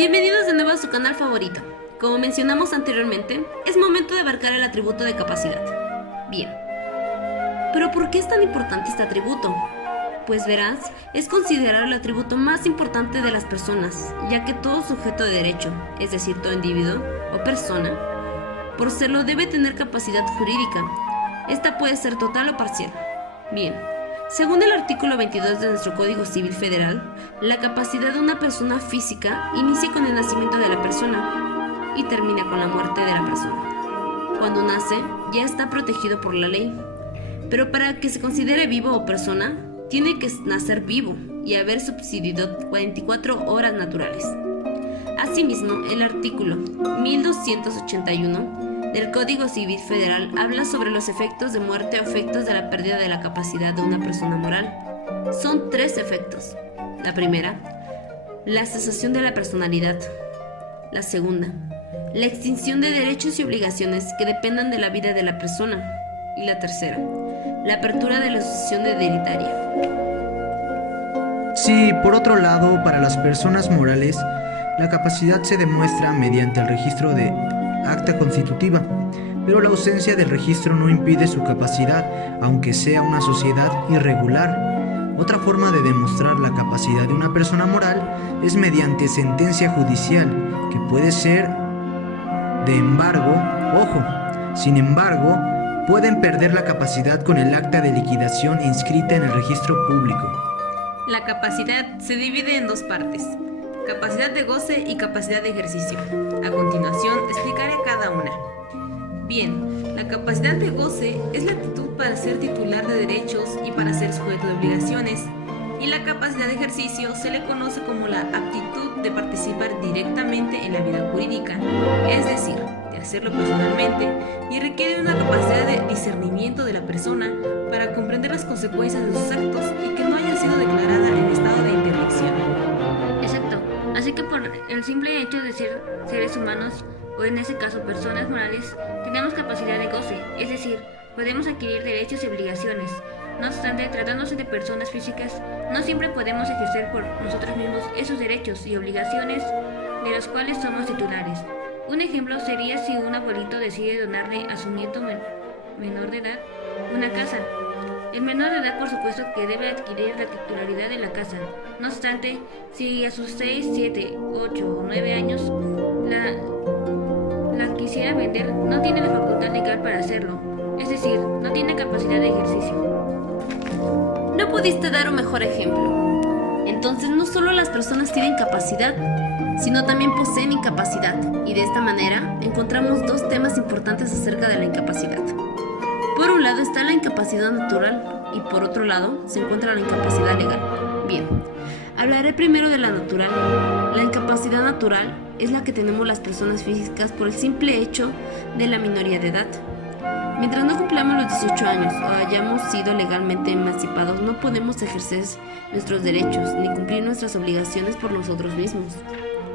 Bienvenidos de nuevo a su canal favorito. Como mencionamos anteriormente, es momento de abarcar el atributo de capacidad. Bien. ¿Pero por qué es tan importante este atributo? Pues verás, es considerado el atributo más importante de las personas, ya que todo sujeto de derecho, es decir, todo individuo o persona, por serlo debe tener capacidad jurídica. Esta puede ser total o parcial. Bien. Según el artículo 22 de nuestro Código Civil Federal, la capacidad de una persona física inicia con el nacimiento de la persona y termina con la muerte de la persona. Cuando nace, ya está protegido por la ley. Pero para que se considere vivo o persona, tiene que nacer vivo y haber subsistido 44 horas naturales. Asimismo, el artículo 1281 del Código Civil Federal habla sobre los efectos de muerte o efectos de la pérdida de la capacidad de una persona moral. Son 3 efectos. La primera, la cesación de la personalidad. La segunda, la extinción de derechos y obligaciones que dependan de la vida de la persona. Y la tercera, la apertura de la sucesión hereditaria. Sí, por otro lado, para las personas morales, la capacidad se demuestra mediante el registro de acta constitutiva, pero la ausencia del registro no impide su capacidad, aunque sea una sociedad irregular. Otra forma de demostrar la capacidad de una persona moral es mediante sentencia judicial, que puede ser de embargo, ojo, sin embargo, pueden perder la capacidad con el acta de liquidación inscrita en el registro público. La capacidad se divide en 2 partes: capacidad de goce y capacidad de ejercicio. A continuación explicaré cada una. Bien, la capacidad de goce es la aptitud para ser titular de derechos y para ser sujeto de obligaciones, y la capacidad de ejercicio se le conoce como la aptitud de participar directamente en la vida jurídica, es decir, de hacerlo personalmente, y requiere una capacidad de discernimiento de la persona para comprender las consecuencias de sus actos y que no haya sido declarada en estado de interdicción. Exacto. Así que por el simple hecho de ser seres humanos, o en ese caso personas morales, tenemos capacidad de goce, es decir, podemos adquirir derechos y obligaciones. No obstante, tratándose de personas físicas, no siempre podemos ejercer por nosotros mismos esos derechos y obligaciones de los cuales somos titulares. Un ejemplo sería si un abuelito decide donarle a su nieto menor de edad una casa. El menor de edad, por supuesto, que debe adquirir la titularidad de la casa. No obstante, si a sus 6, 7, 8 o 9 años la quisiera vender, no tiene la facultad legal para hacerlo, es decir, no tiene capacidad de ejercicio. ¿No pudiste dar un mejor ejemplo? Entonces no solo las personas tienen capacidad, sino también poseen incapacidad, y de esta manera encontramos 2 temas importantes acerca de la incapacidad. Por un lado está la incapacidad natural y por otro lado se encuentra la incapacidad legal. Bien, hablaré primero de la natural. La incapacidad natural es la que tenemos las personas físicas por el simple hecho de la minoría de edad. Mientras no cumplamos los 18 años o hayamos sido legalmente emancipados, no podemos ejercer nuestros derechos ni cumplir nuestras obligaciones por nosotros mismos.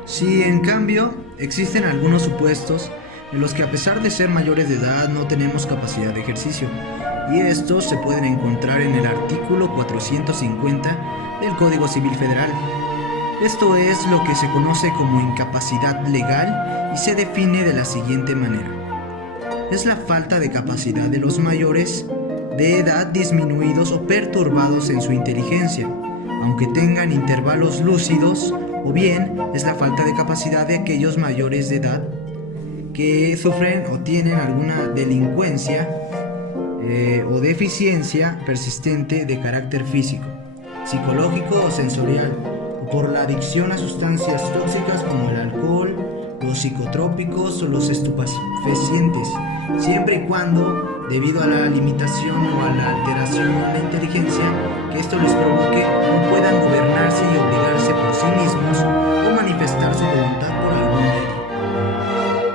Sí, en cambio, existen algunos supuestos en los que a pesar de ser mayores de edad no tenemos capacidad de ejercicio, y estos se pueden encontrar en el artículo 450 del Código Civil Federal. Esto es lo que se conoce como incapacidad legal y se define de la siguiente manera: es la falta de capacidad de los mayores de edad disminuidos o perturbados en su inteligencia, aunque tengan intervalos lúcidos, o bien es la falta de capacidad de aquellos mayores de edad que sufren o tienen alguna delincuencia o deficiencia persistente de carácter físico, psicológico o sensorial, o por la adicción a sustancias tóxicas como el alcohol, los psicotrópicos o los estupefacientes, siempre y cuando, debido a la limitación o a la alteración de la inteligencia que esto les provoque, no puedan gobernarse y obligarse por sí mismos o manifestar su voluntad por algún medio.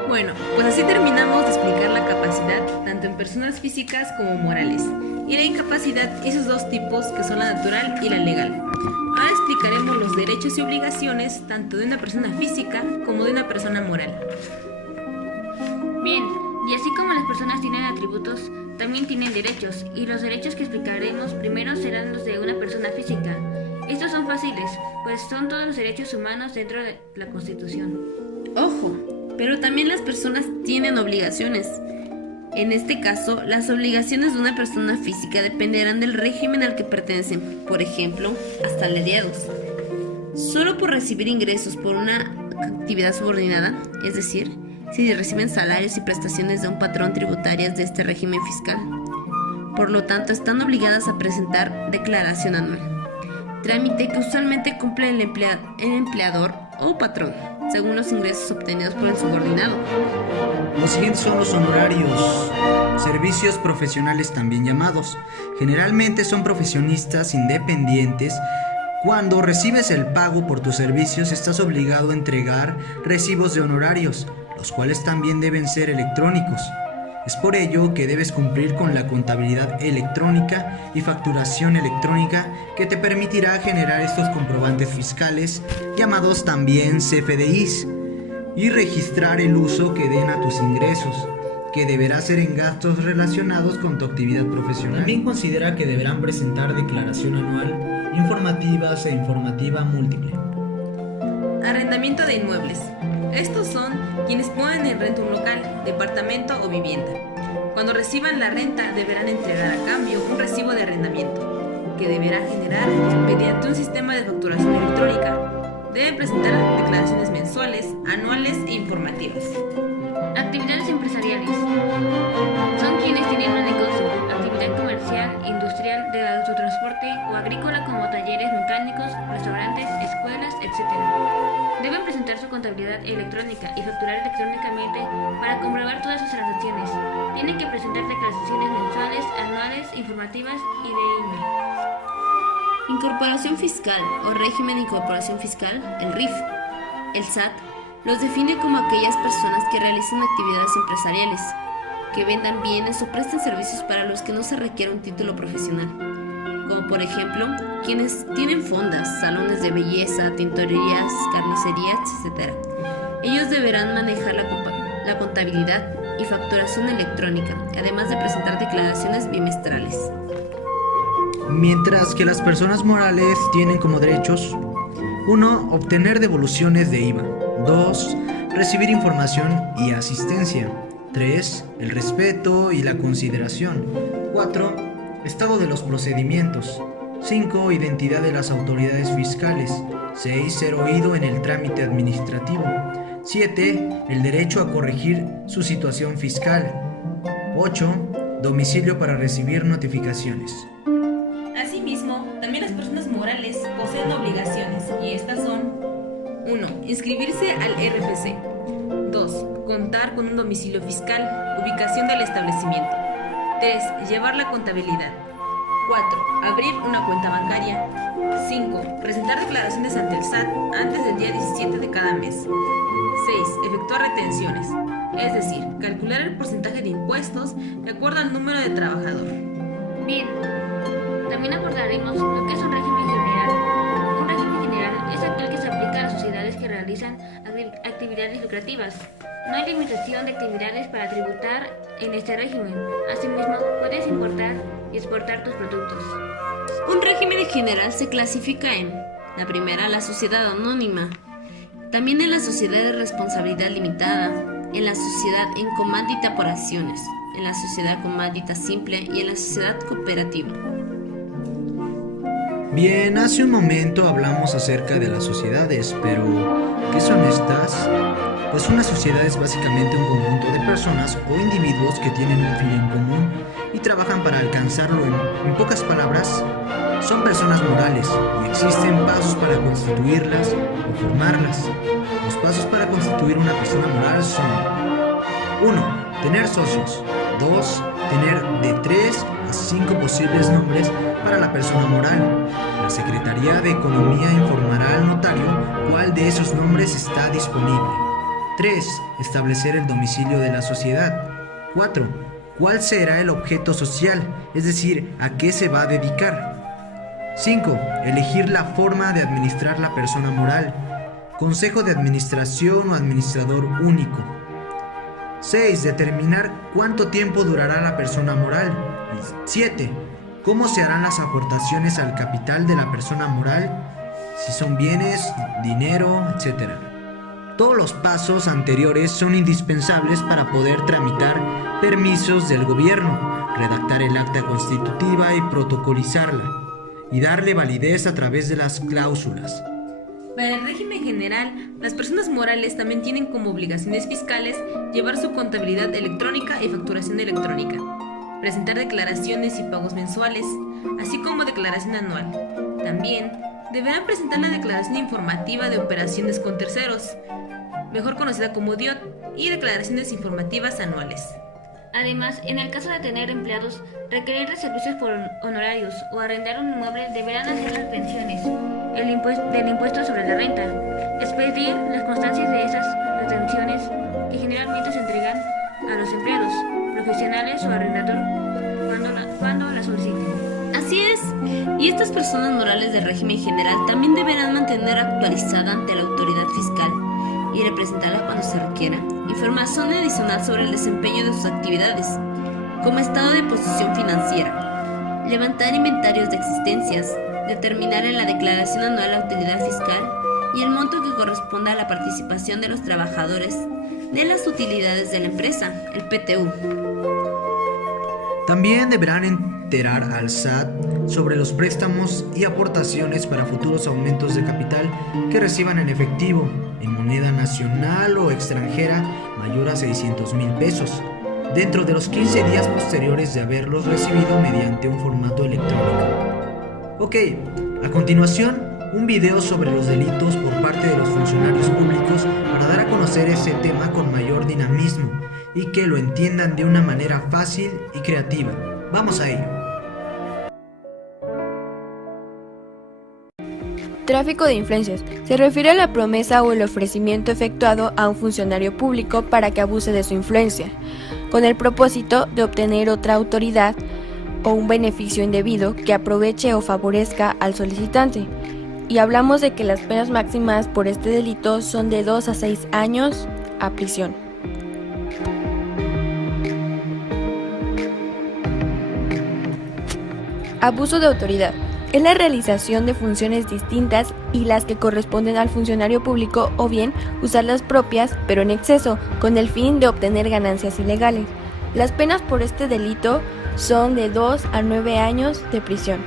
Bueno, pues así terminamos de explicar la capacidad tanto en personas físicas como morales, y la incapacidad esos 2 tipos que son la natural y la legal. Ahora explicaremos los derechos y obligaciones tanto de una persona física como de una persona moral. Bien, y así como las personas tienen atributos, también tienen derechos, y los derechos que explicaremos primero serán los de una persona física. Estos son fáciles, pues son todos los derechos humanos dentro de la Constitución. Ojo, pero también las personas tienen obligaciones. En este caso, las obligaciones de una persona física dependerán del régimen al que pertenecen, por ejemplo, asalariados. Solo por recibir ingresos por una actividad subordinada, es decir, si reciben salarios y prestaciones de un patrón tributarias de este régimen fiscal. Por lo tanto, están obligadas a presentar declaración anual, trámite que usualmente cumple el empleador o patrón, según los ingresos obtenidos por el subordinado. Los siguientes son los honorarios, servicios profesionales también llamados. Generalmente son profesionistas independientes. Cuando recibes el pago por tus servicios, estás obligado a entregar recibos de honorarios, los cuales también deben ser electrónicos. Es por ello que debes cumplir con la contabilidad electrónica y facturación electrónica que te permitirá generar estos comprobantes fiscales, llamados también CFDIs, y registrar el uso que den a tus ingresos, que deberá ser en gastos relacionados con tu actividad profesional. También considera que deberán presentar declaración anual, informativas e informativa múltiple. Arrendamiento de inmuebles. Estos son quienes ponen en renta un local, departamento o vivienda. Cuando reciban la renta deberán entregar a cambio un recibo de arrendamiento, que deberá generar mediante un sistema de facturación electrónica. Deben presentar declaraciones mensuales, anuales e informativas. Actividades empresariales. Son quienes tienen un negocio, actividad comercial, industrial, de autotransporte o agrícola como talleres mecánicos, restaurantes, escuelas, etc. Deben presentar su contabilidad electrónica y facturar electrónicamente para comprobar todas sus transacciones. Tienen que presentar declaraciones mensuales, anuales, informativas y de IME. Incorporación fiscal o régimen de incorporación fiscal, el RIF. El SAT los define como aquellas personas que realizan actividades empresariales, que vendan bienes o presten servicios para los que no se requiere un título profesional, como por ejemplo quienes tienen fondas, salones de belleza, tintorerías, carnicerías, etc. Ellos deberán manejar la contabilidad y facturación electrónica, además de presentar declaraciones bimestrales. Mientras que las personas morales tienen como derechos: 1. Obtener devoluciones de IVA. 2. Recibir información y asistencia. 3. El respeto y la consideración. 4. Estado de los procedimientos. 5. Identidad de las autoridades fiscales. 6. Ser oído en el trámite administrativo. 7. El derecho a corregir su situación fiscal. 8. Domicilio para recibir notificaciones. Asimismo, también las personas morales poseen obligaciones, y estas son: 1. Inscribirse al RFC. 2. Contar con un domicilio fiscal, ubicación del establecimiento. 3. Llevar la contabilidad. 4. Abrir una cuenta bancaria. 5. Presentar declaraciones ante el SAT antes del día 17 de cada mes. 6. Efectuar retenciones, es decir, calcular el porcentaje de impuestos de acuerdo al número de trabajador. Bien, también abordaremos lo que es un régimen general. Un régimen general es aquel que se aplica a las sociedades que realizan actividades lucrativas. No hay limitación de actividades para tributar en este régimen. Asimismo, puedes importar y exportar tus productos. Un régimen general se clasifica en: la primera, la sociedad anónima, también en la sociedad de responsabilidad limitada, en la sociedad en comándita por acciones, en la sociedad comándita simple y en la sociedad cooperativa. Bien, hace un momento hablamos acerca de las sociedades, pero ¿qué son estas? Pues una sociedad es básicamente un conjunto de personas o individuos que tienen un fin en común y trabajan para alcanzarlo. En pocas palabras, son personas morales y existen pasos para constituirlas o formarlas. Los pasos para constituir una persona moral son: 1. Tener socios. 2. Tener de 3 a 5 posibles nombres para la persona moral. La Secretaría de Economía informará al notario cuál de esos nombres está disponible. 3. Establecer el domicilio de la sociedad. 4. ¿Cuál será el objeto social? Es decir, ¿a qué se va a dedicar? 5. Elegir la forma de administrar la persona moral. Consejo de administración o administrador único. 6. Determinar cuánto tiempo durará la persona moral. 7. ¿Cómo se harán las aportaciones al capital de la persona moral? Si son bienes, dinero, etc. Todos los pasos anteriores son indispensables para poder tramitar permisos del gobierno, redactar el acta constitutiva y protocolizarla, y darle validez a través de las cláusulas. Para el régimen general, las personas morales también tienen como obligaciones fiscales llevar su contabilidad electrónica y facturación electrónica, presentar declaraciones y pagos mensuales, así como declaración anual. También deberán presentar la declaración informativa de operaciones con terceros, mejor conocida como DIOT, y declaraciones informativas anuales. Además, en el caso de tener empleados, requerir de servicios por honorarios o arrendar un inmueble, deberán hacer las pensiones, del impuesto sobre la renta, expedir las constancias de esas retenciones que generalmente se entregan a los empleados, profesionales o arrendador cuando la soliciten. Así es, y estas personas morales del régimen general también deberán mantener actualizada ante la autoridad fiscal y representarla cuando se requiera información adicional sobre el desempeño de sus actividades, como estado de posición financiera, levantar inventarios de existencias, determinar en la declaración anual la utilidad fiscal y el monto que corresponda a la participación de los trabajadores de las utilidades de la empresa, el PTU. También deberán enterar al SAT sobre los préstamos y aportaciones para futuros aumentos de capital que reciban en efectivo, en moneda nacional o extranjera mayor a 600,000 pesos, dentro de los 15 días posteriores de haberlos recibido mediante un formato electrónico. Ok, a continuación, un video sobre los delitos por parte de los funcionarios públicos para dar a conocer ese tema con mayor dinamismo y que lo entiendan de una manera fácil y creativa. Vamos a ello. Tráfico de influencias. Se refiere a la promesa o el ofrecimiento efectuado a un funcionario público para que abuse de su influencia, con el propósito de obtener otra autoridad o un beneficio indebido que aproveche o favorezca al solicitante. Y hablamos de que las penas máximas por este delito son de 2 a 6 años a prisión. Abuso de autoridad. Es la realización de funciones distintas y las que corresponden al funcionario público o bien usar las propias, pero en exceso, con el fin de obtener ganancias ilegales. Las penas por este delito son de 2 a 9 años de prisión.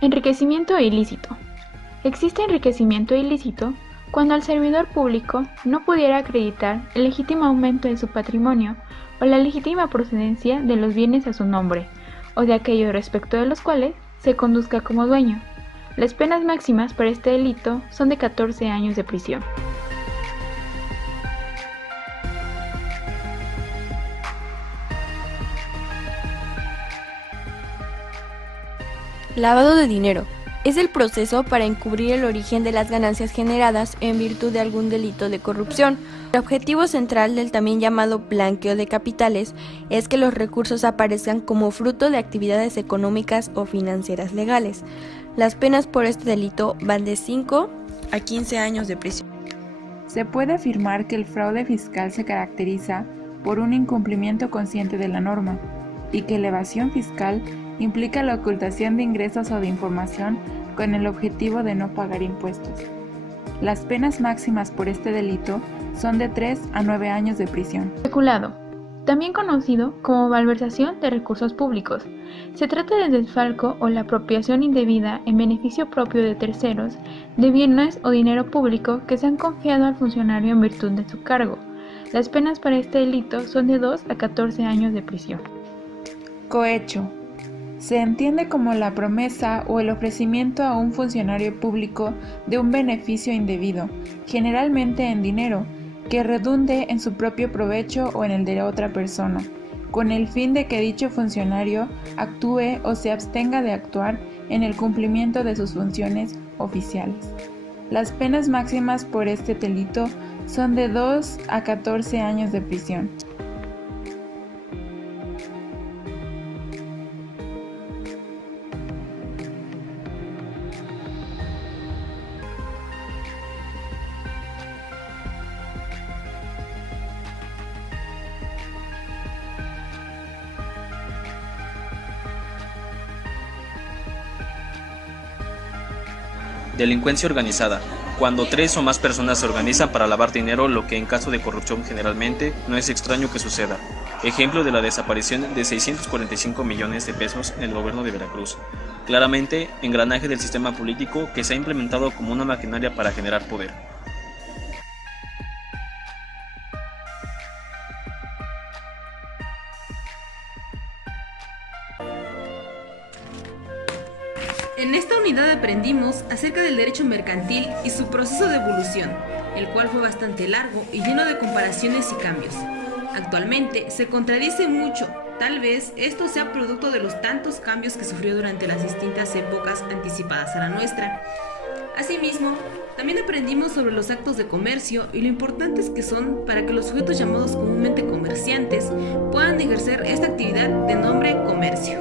Enriquecimiento ilícito. Existe enriquecimiento ilícito cuando el servidor público no pudiera acreditar el legítimo aumento de su patrimonio o la legítima procedencia de los bienes a su nombre, o de aquellos respecto de los cuales se conduzca como dueño. Las penas máximas para este delito son de 14 años de prisión. Lavado de dinero. Es el proceso para encubrir el origen de las ganancias generadas en virtud de algún delito de corrupción. El objetivo central del también llamado blanqueo de capitales es que los recursos aparezcan como fruto de actividades económicas o financieras legales. Las penas por este delito van de 5 a 15 años de prisión. Se puede afirmar que el fraude fiscal se caracteriza por un incumplimiento consciente de la norma y que la evasión fiscal implica la ocultación de ingresos o de información con el objetivo de no pagar impuestos. Las penas máximas por este delito son de 3 a 9 años de prisión. Peculado, también conocido como malversación de recursos públicos. Se trata del desfalco o la apropiación indebida en beneficio propio de terceros de bienes o dinero público que se han confiado al funcionario en virtud de su cargo. Las penas para este delito son de 2 a 14 años de prisión. Cohecho. Se entiende como la promesa o el ofrecimiento a un funcionario público de un beneficio indebido, generalmente en dinero, que redunde en su propio provecho o en el de otra persona, con el fin de que dicho funcionario actúe o se abstenga de actuar en el cumplimiento de sus funciones oficiales. Las penas máximas por este delito son de 2 a 14 años de prisión. Delincuencia organizada, cuando 3 o más personas se organizan para lavar dinero, lo que en caso de corrupción generalmente no es extraño que suceda. Ejemplo de la desaparición de 645 millones de pesos en el gobierno de Veracruz. Claramente, engranaje del sistema político que se ha implementado como una maquinaria para generar poder. En esta unidad aprendimos acerca del derecho mercantil y su proceso de evolución, el cual fue bastante largo y lleno de comparaciones y cambios. Actualmente se contradice mucho, tal vez esto sea producto de los tantos cambios que sufrió durante las distintas épocas anticipadas a la nuestra. Asimismo, también aprendimos sobre los actos de comercio y lo importantes que son para que los sujetos llamados comúnmente comerciantes puedan ejercer esta actividad de nombre comercio.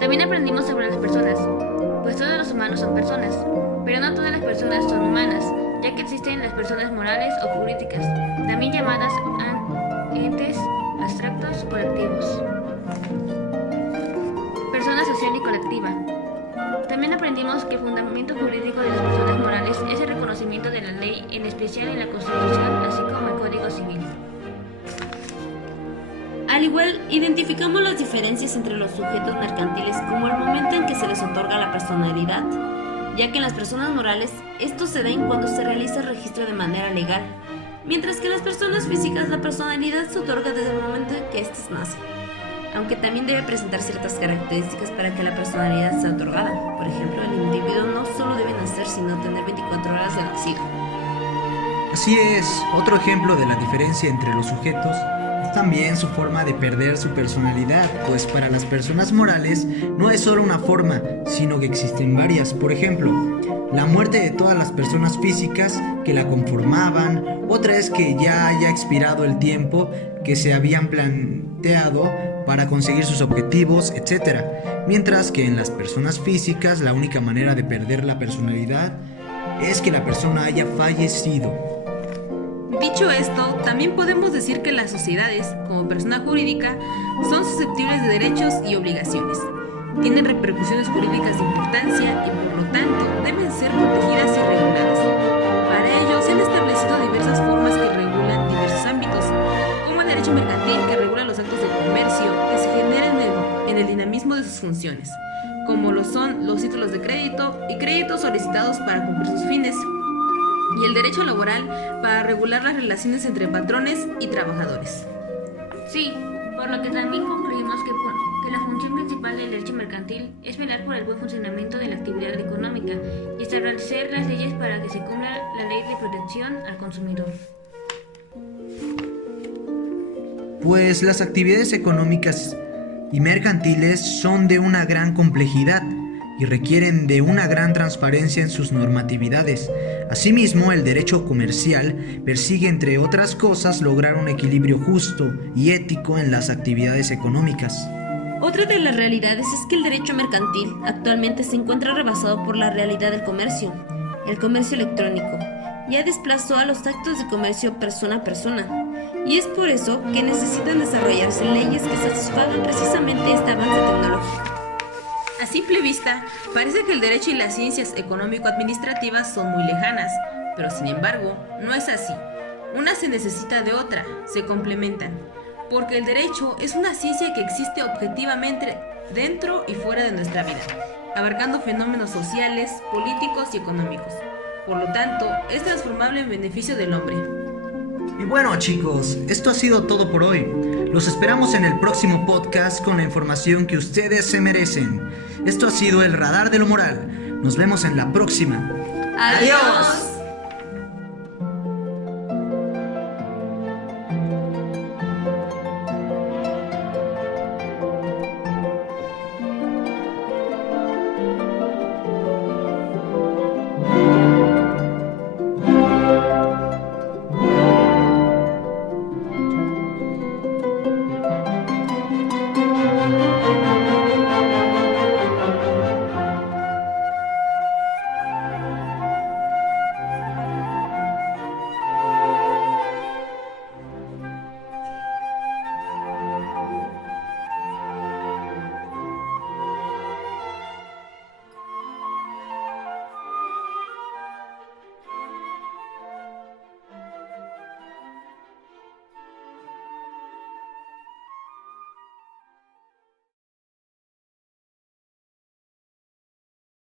También aprendimos sobre las personas, pues todos los humanos son personas, pero no todas las personas son humanas, ya que existen las personas morales o jurídicas, también llamadas entes abstractos colectivos. Persona social y colectiva. También aprendimos que el fundamento jurídico de las personas morales es el reconocimiento de la ley, en especial en la Constitución, así como el Código Civil. Al igual, identificamos las diferencias entre los sujetos mercantiles como el momento en que se les otorga la personalidad, ya que en las personas morales esto se da cuando se realiza el registro de manera legal, mientras que en las personas físicas la personalidad se otorga desde el momento en que éstas nacen, aunque también debe presentar ciertas características para que la personalidad sea otorgada. Por ejemplo, el individuo no solo debe nacer, sino tener 24 horas de nacido. Así es, otro ejemplo de la diferencia entre los sujetos es también su forma de perder su personalidad, pues para las personas morales no es solo una forma, sino que existen varias. Por ejemplo, la muerte de todas las personas físicas que la conformaban, otra es que ya haya expirado el tiempo que se habían planteado para conseguir sus objetivos, etc. Mientras que en las personas físicas la única manera de perder la personalidad es que la persona haya fallecido. Dicho esto, también podemos decir que las sociedades, como persona jurídica, son susceptibles de derechos y obligaciones. Tienen repercusiones jurídicas de importancia y por lo tanto deben ser protegidas y reguladas. Para ello se han establecido diversas formas que regulan diversos ámbitos, como el derecho mercantil que regula los actos de comercio que se generan en el dinamismo de sus funciones, como lo son los títulos de crédito y créditos solicitados para cumplir sus fines, y el derecho laboral para regular las relaciones entre patrones y trabajadores. Sí, por lo que también concluimos que la función principal del derecho mercantil es velar por el buen funcionamiento de la actividad económica y establecer las leyes para que se cumpla la ley de protección al consumidor. Pues las actividades económicas y mercantiles son de una gran complejidad y requieren de una gran transparencia en sus normatividades. Asimismo, el derecho comercial persigue, entre otras cosas, lograr un equilibrio justo y ético en las actividades económicas. Otra de las realidades es que el derecho mercantil actualmente se encuentra rebasado por la realidad del comercio. El comercio electrónico ya desplazó a los actos de comercio persona a persona, y es por eso que necesitan desarrollarse leyes que satisfagan precisamente este avance tecnológico. A simple vista, parece que el derecho y las ciencias económico-administrativas son muy lejanas, pero sin embargo, no es así. Una se necesita de otra, se complementan, porque el derecho es una ciencia que existe objetivamente dentro y fuera de nuestra vida, abarcando fenómenos sociales, políticos y económicos. Por lo tanto, es transformable en beneficio del hombre. Y bueno, chicos, esto ha sido todo por hoy. Los esperamos en el próximo podcast con la información que ustedes se merecen. Esto ha sido el Radar de lo Moral. Nos vemos en la próxima. ¡Adiós!